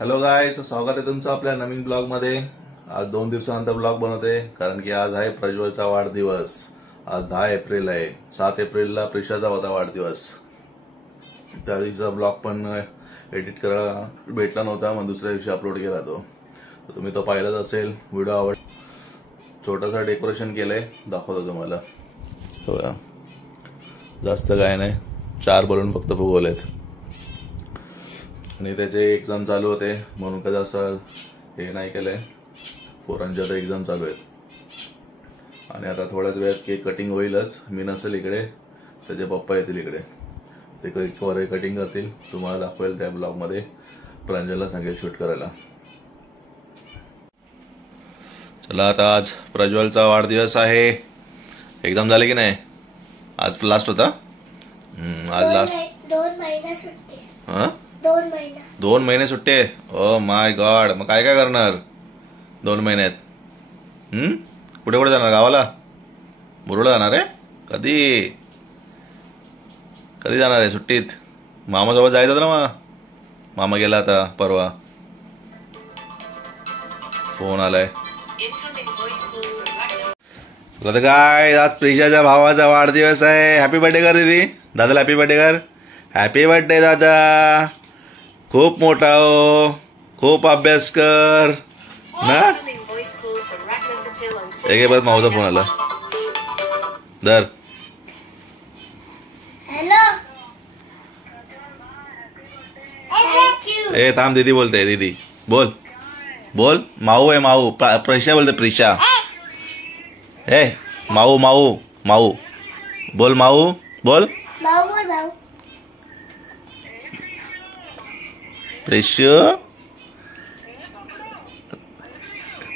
Hello guys, स्वागत आहे तुमचं आपल्या नवीन ब्लॉग मध्ये। आज 2 दिवसानंतर ब्लॉग बनवते कारण की आज आहे प्रज्वलचा वाढदिवस। आज 10 एप्रिल आहे। 7 एप्रिलला प्रिशाचा होता वाढदिवस। त्या दिवशीचा ब्लॉग पण एडिट करायला भेटला नव्हता, मग दुसऱ्या दिवशी अपलोड केला तो। तुम्ही तो पाहिलाच असेल। व्हिडिओ आवड छोटासा डेकोरेशन केलंय, दाखवतो तुम्हाला। जास्त काय नाही, 4 बलून फक्त फुगवलेत आणि त्याचे एक्झाम चालू होते म्हणून का जास्त हे नाही केलंय। पोरांच्या आता एक्झाम चालू आहेत आणि आता थोड्याच वेळात केक कटिंग होईलच। मी नसेल इकडे, त्याचे पप्पा येतील इकडे, ते केक कटिंग करतील। तुम्हाला दाखवेल त्या ब्लॉग मध्ये। प्रांजलला सांगेल शूट करायला। चला, आता आज प्रज्वलचा वाढदिवस आहे। एक्झाम झाले की नाही? आज लास्ट होता। आज लास्ट 2 महिने सुट्टी। हां, 2 महिने सुट्टी आहे। ओ माय गॉड, मग काय काय करणार 2 महिन्यात? कुठे कुठे जाणार? गावाला? मुरुडला जाणार आहे? कधी कधी जाणार आहे सुट्टीत? मामाजवळ जायचं ना। मग मामा गेला आता परवा, फोन आलाय। तर काय, आज प्रिशाच्या भावाचा वाढदिवस आहे। हॅपी बर्थडे कर दीदी, दादाला हॅपी बर्थडे कर। हॅपी बर्थडे दादा, खूप मोठा हो, खूप अभ्यास कर ना। एक बस माऊचा फोन आला, धर। हॅलो, ए थांब, दीदी बोलते। दीदी बोल बोल। माऊ आहे, माऊ। प्रिशा बोलते, प्रिशा। ए माऊ माऊ माऊ बोल, माऊ बोल। भाऊ बोल, भाऊ। प्रिशू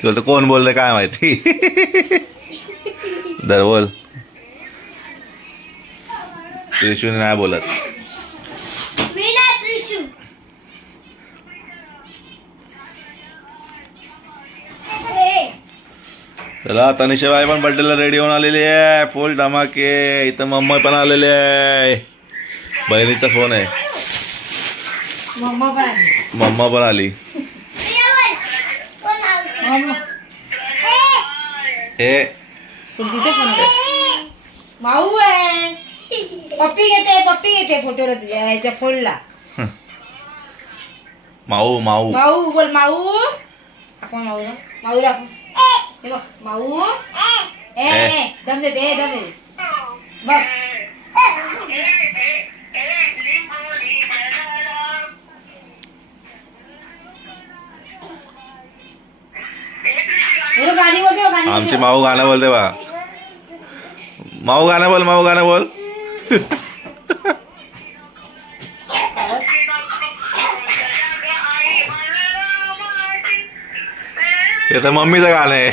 तुला तर कोण बोलतंय काय माहिती। दर बोल। प्रिशूने नाही बोलत। मी नाही प्रिशू। चला, तनिषाबाई पण बर्थडेला रेडी होऊन आलेली आहे। फुल धमाके। इथं मम्मा पण आलेली आहे। बहिणीचा फोन आहे। मम्मा पण आली। हे माऊ आहे। पप्पी घेते फोटोला तुझ्या ह्याच्या फोनला। माऊ माऊ माऊ बोल, माऊ। आपण माऊ ना, माऊ दाखव। हे बघ, माऊ। ए दम दे, दम दे बघ। गाणी बोलते, गाणी। आमची माऊ गाणं बोलते बा। माऊ गाणं बोल, माऊ गाणं बोल। हे तर मम्मीचं गाणं आहे।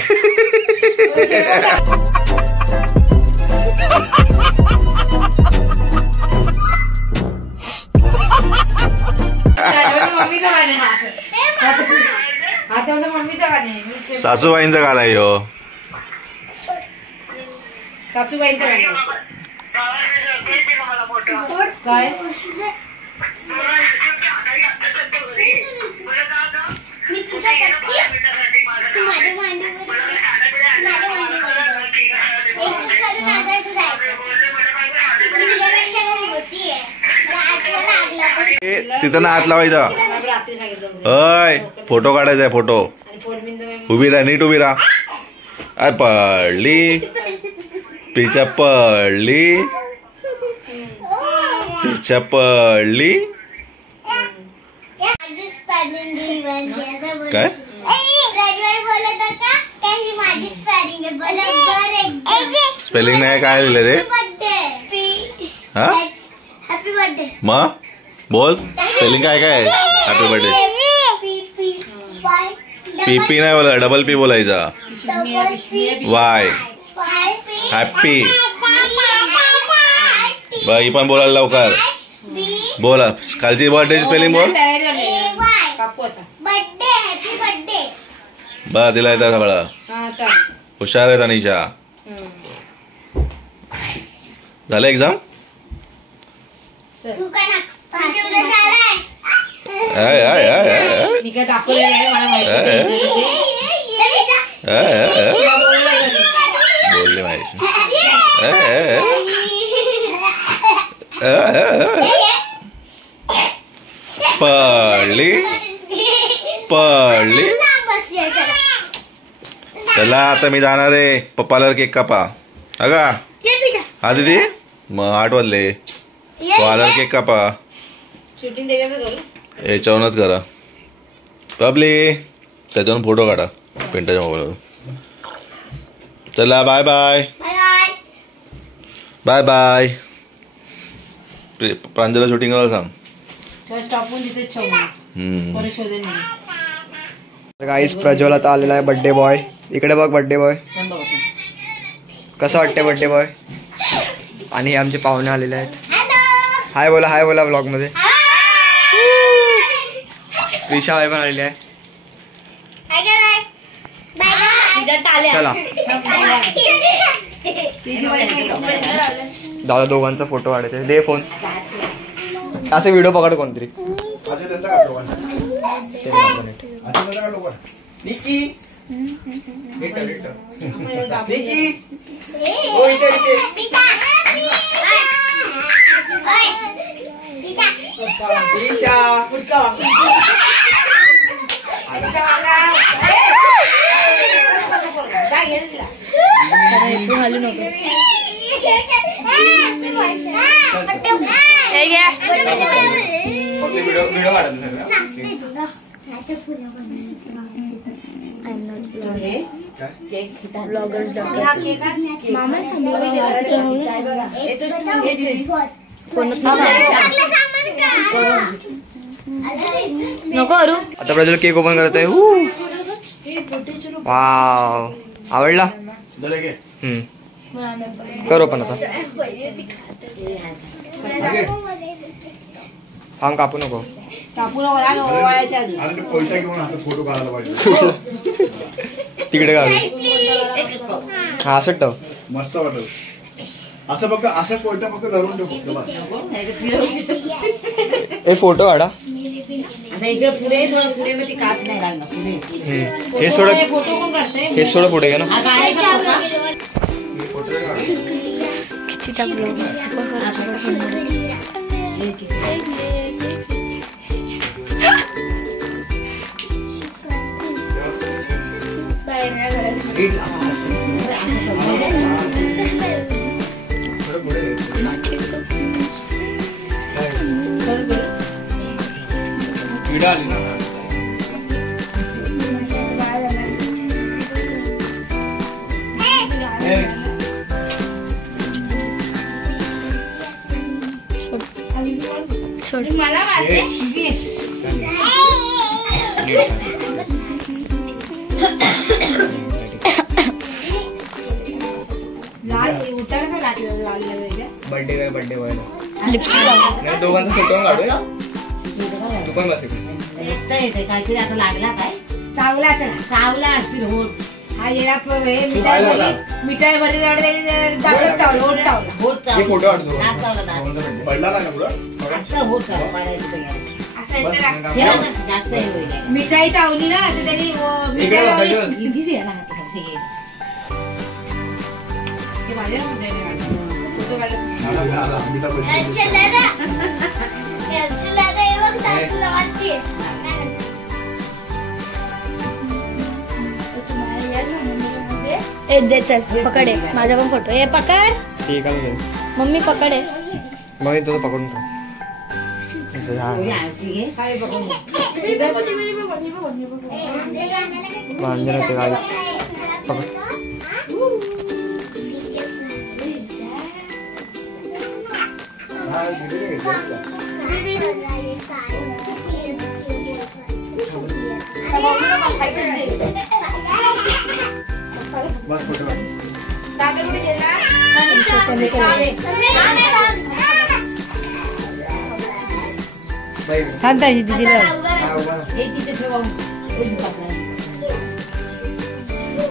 मम्मीचं गाणं, आता मम्मीचं गाणं, सासूबाईंचं गाणं आहे ह्यो। सासूबाईंचं गाणं काय? मी तुझ्या पट्टी, तू माझ्या मांडीवर, माझ्या मांडीवर करून असायचं जायचं। तुझ्यापेक्षा मी मोठी आहे, मला आठवा लागला। तिथं ना हात लावायचा। रात्री सांगितलं। अय, फोटो काढायचा आहे, फोटो। उभी राहा, नीट उभी राहा। अरे पडली, पिच्या पडली, पिच्या पडली। काय प्रज्वल बोलत होता की ही माझी स्पेलिंग आहे, बरोबर एकदम। स्पेलिंग नाही, काय लिहिलं ते? हा, हॅपी बर्थडे। मग बोल, स्पेलिंग काय काय? Happy birthday. पी नाही बोला, डबल पी बोलायचा। Y, happy. बाई पण बोलायला लवकर बोला। खालची बर्थडे स्पेलिंग बोल। बा तिला येतं सगळं। हुशार आहे तनिषा। झालं एक्झाम? तू काय ना, मी काय दाखवलेलं आहे मला माहिती बोलले माहिती पडली पडली. चला आता मी जाणार आहे पप्पाला केक कापा. अगा हा दीदी मग 8 वाजले. तो आल्यावर केक कापा. शूटिंग त्याच्यात करू याच्यावरूनच करा पब्ली. त्याच्यावरून फोटो काढा पिंटाच्या मोबाईलवर. चला bye bye bye bye. Pranjala shooting करायला सांग. स्टॉपवून तिथेच ठेवू परत शोधेल मी. गाईस प्रज्वल आता आलेला आहे बर्थडे बॉय. इकडे बघ बर्थडे बॉय कसं वाटतंय बर्थडे बॉय. आणि हे आमचे पाहुणे आलेले आहेत. हाय बोला ब्लॉग मध्ये. प्रिशा बाई पण आलेली आहे. चला दादा दोघांचा फोटो काढायचा. दे फोन. असे व्हिडिओ पकड कोणतरी. नको अरू. आता प्रज्वल केक ओपन करत आहे. वाव आवडला. कर ओपन आता. थांब कापू नको. तिकडे काढू. हा असं ठेव. मस्त वाटत असं फक्त असं कोयता फक्त धरून ठेव. हे फोटो काढा. आता इकडे पुढे थोडं पुढे मग ती काच नाही लागणार पुढे. हे थोडं फोटो कोण काढतंय. हे थोडं पुढे घे ना. मला बर्थडे बॉय दोघांचा फोटो काढूया. तू पण बस. काहीतरी आता लागला काय चावला असेल. चावला असतील होट. हा येणार मिठाई भरली दाखवत चावला. होट चावला. होट चावला. फोटो काढतो. दात चावला. पडला नाही ना पुढं. आता होट चावला पाडायचं जास्त होईल. मिठाई चावली ना तर त्यांनी दे चल पकड. माझा पण फोटो. हे पकड. ठीक आहे मम्मी पकड. मग तुझं पकडून ठेव. बांधले होते गाडी.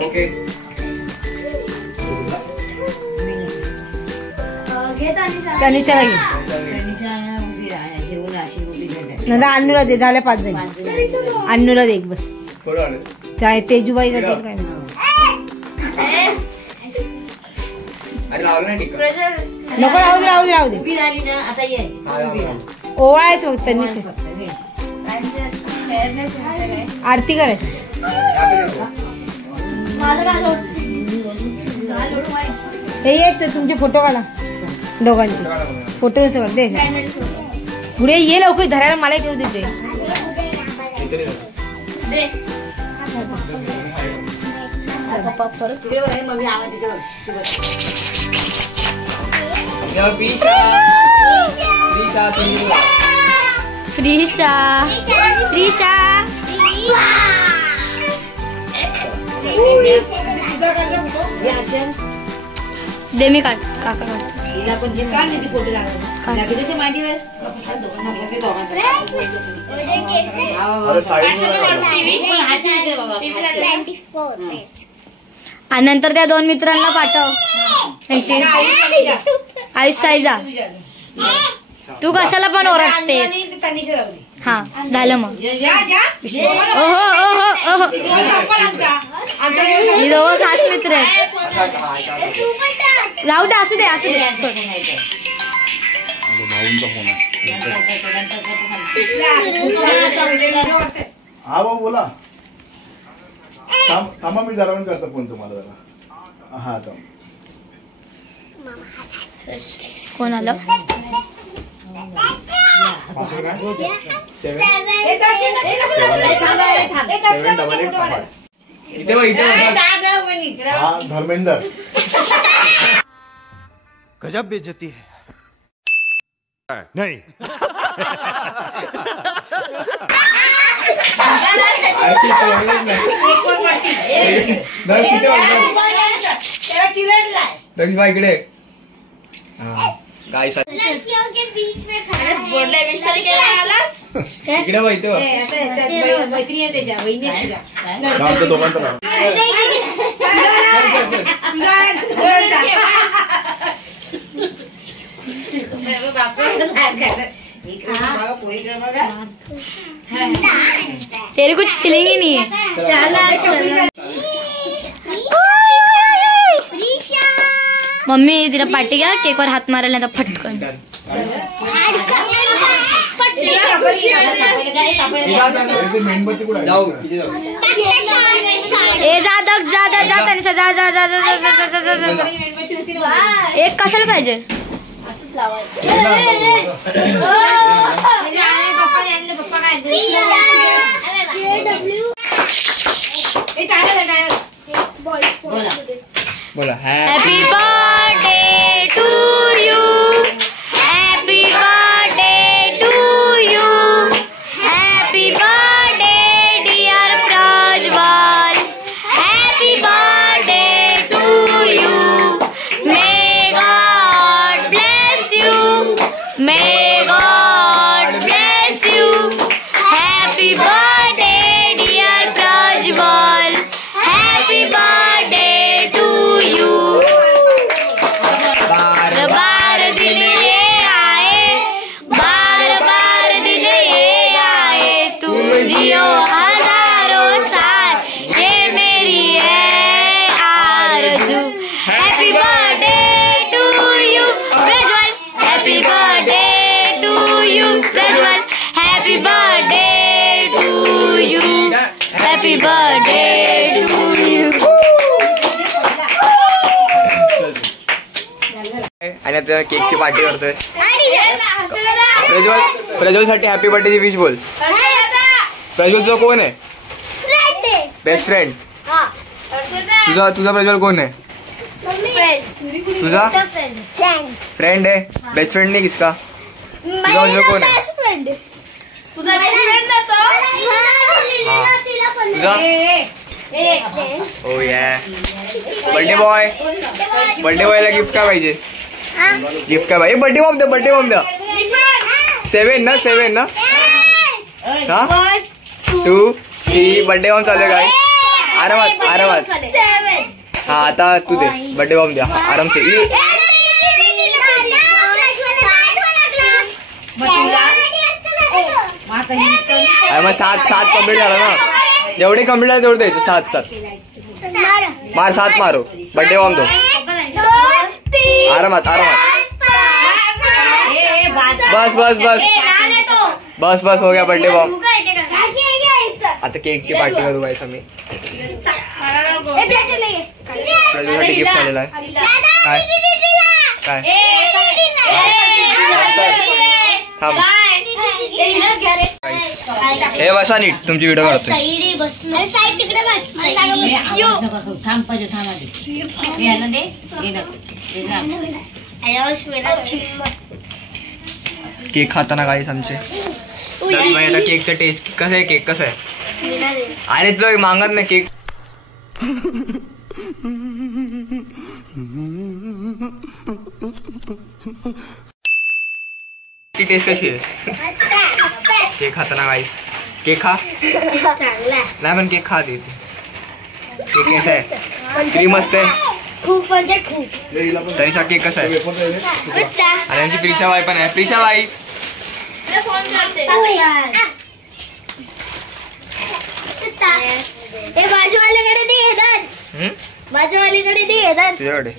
ओके कनिषा उभी राहा जेवण अशी उभी झाली. नंतर अन्नूला दे, झाल्या 5 जणी. अन्नूला दे एक बस. काय तेजूबाईला दे काय नको, राहू दे. ओवाळायचं फक्त आरती करायची. हे एक तर तुमचे फोटो काढा, दोघांचे फोटो सगळं दे. पुढे ये लवकर धरायला, मला ठेवू देते. प्रिशा दे, मी काढ, काका काढतो. आणि नंतर त्या 2 मित्रांना पाठव. त्यांचे आयुष साईजा, तू कशाला पण ओरडतेस. हा झालं मग. ओहो ओहो ओहो, मी दोघं खास मित्र आहे. राहू दे, असू दे. हा भाऊ बोला. थांबा, मी जरा करतो फोन तुम्हाला जरा. हा थांब. कोण आलं? धर्मेंद्र. गजब बेइज्जती है. नहीं. इकडे काय लड़कियों के बीच में खड़ा है. इकडे माहिती मैत्रिणी आहे त्याच्या, बहिणी आहे तिला. दोघांचं नाव. तेरी कुछ फीलिंग ही नहीं है. मम्मी तिला पाठी घ्या, केकवर हात मारायला नाही तर फटकन. मेणबत्ती कुठे आहे? ए जा तनिषा, जा. एक कशाला पाहिजे? बोला. Happy birthday to you, happy birthday to you, happy birthday dear Prajwal, happy birthday to you. May God bless you, may God bless you. Happy birthday dear Prajwal, happy birthday to you. बार दिन ये आए, बार दिन ये आए, तू जियो हजारों साल, ये मेरी है आरज़ू. Happy birthday to you Prajwal, happy birthday to you Prajwal, happy birthday to you, happy birthday to you. आणि आता केकची पार्टी करतोय. प्रज्वल साठी हॅपी बर्थडेची विश बोल. प्रज्वलचा कोण आहे? Best friend. तुझा प्रज्वल कोण आहे? तुझा फ्रेंड आहे. बेस्ट फ्रेंड नाही किसका? तुझा प्रज्वल कोण आहे? तुझा ओ या बर्थडे बॉयला गिफ्ट काय पाहिजे? गिफ्ट काय पाहिजे? बर्थडे बॉम्ब द्या. 7 ना हा 2 3 बर्थडे बॉम्ब चालू आहे काय? आरामात. हा आता तू दे बर्थडे बॉम्ब द्या आराम से. अरे मग 7 कम्प्लीट झालं ना, जेवढे कम्प्लीट आहे तेवढे द्यायचं. 7 मार 7 मारो. बर्थडे बॉम्ब दो आरामात. बस हो गया बर्थडे बॉम्ब. आता केकची पार्टी करू गाइस आम्ही. प्रज्वलसाठी गिफ्ट आलेला आहे. काय थांब हे बसा नीट, तुमची व्हिडिओ काढतोय. थांब पाहिजे थांब आधी. केक खाताना गाईस आमचे केकचं टेस्ट कसं आहे. केक कसं आहे आणि तुला मागत नाही केक. ती टेस्ट कशी आहे केक खाताना गाईस. केक खा नाही पण केक खा दे. केक कसा आहे, क्रीम असते खूप म्हणजे खूप. तरीसा केक कसा आहे. आणि आमची प्रिशाबाई पण आहे. प्रिशाबाई बाजूवाल्याकडे दे येतात. बाजूवालीकडे दे येतात. तुझ्याकडे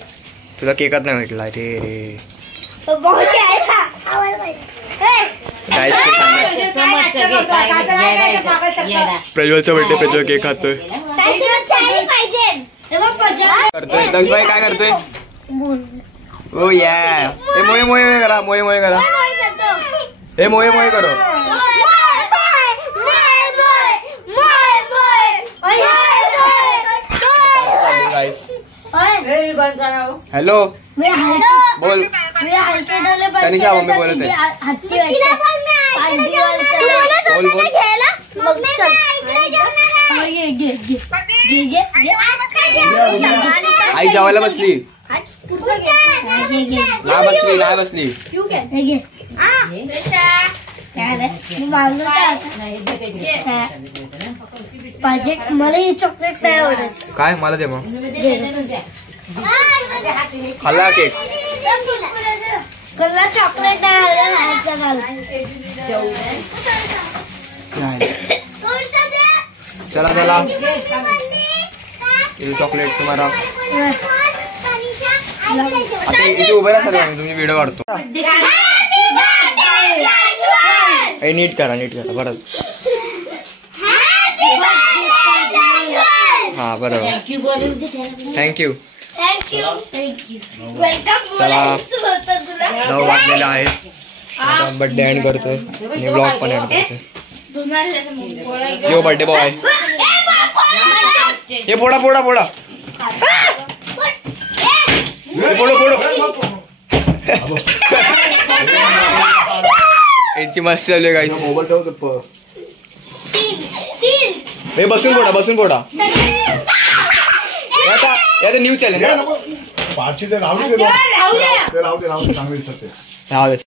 तुला केकच नाही भेटला रे. प्रज्वलचा बर्थडे, प्रज्वल केक खातोय. करतोय दक्षबाई काय करतोय. ओ या हे मोये करा. हे मोये करो. हॅलो बोल. तनिषा मम्मी बोलत आहे. बोल. आई जेवायला बसली. नाही बसली. मला ही चॉकलेट नाही आवडत. काय मला दे मग. खाल्ला केक. कल्ला चॉकलेट चला चॉकलेट तुम्हाला. आता इथे उभे राहा सगळं, तुम्ही व्हिडिओ काढतो. नीट करा परत. हा बरोबर. थँक्यू. चला 9 वाजलेले आहेत. आता बर्थडे एंड करतोय आणि ब्लॉग पण एंड करतोय. यो बर्थडे बॉय. हे पोडा यांची मस्ती चालू आहे गाईस. मोबाईल ठेवतो. हे बसून पोडा. या न्यूज चॅनल पाचशे ते राहू दे चांगले दिसत.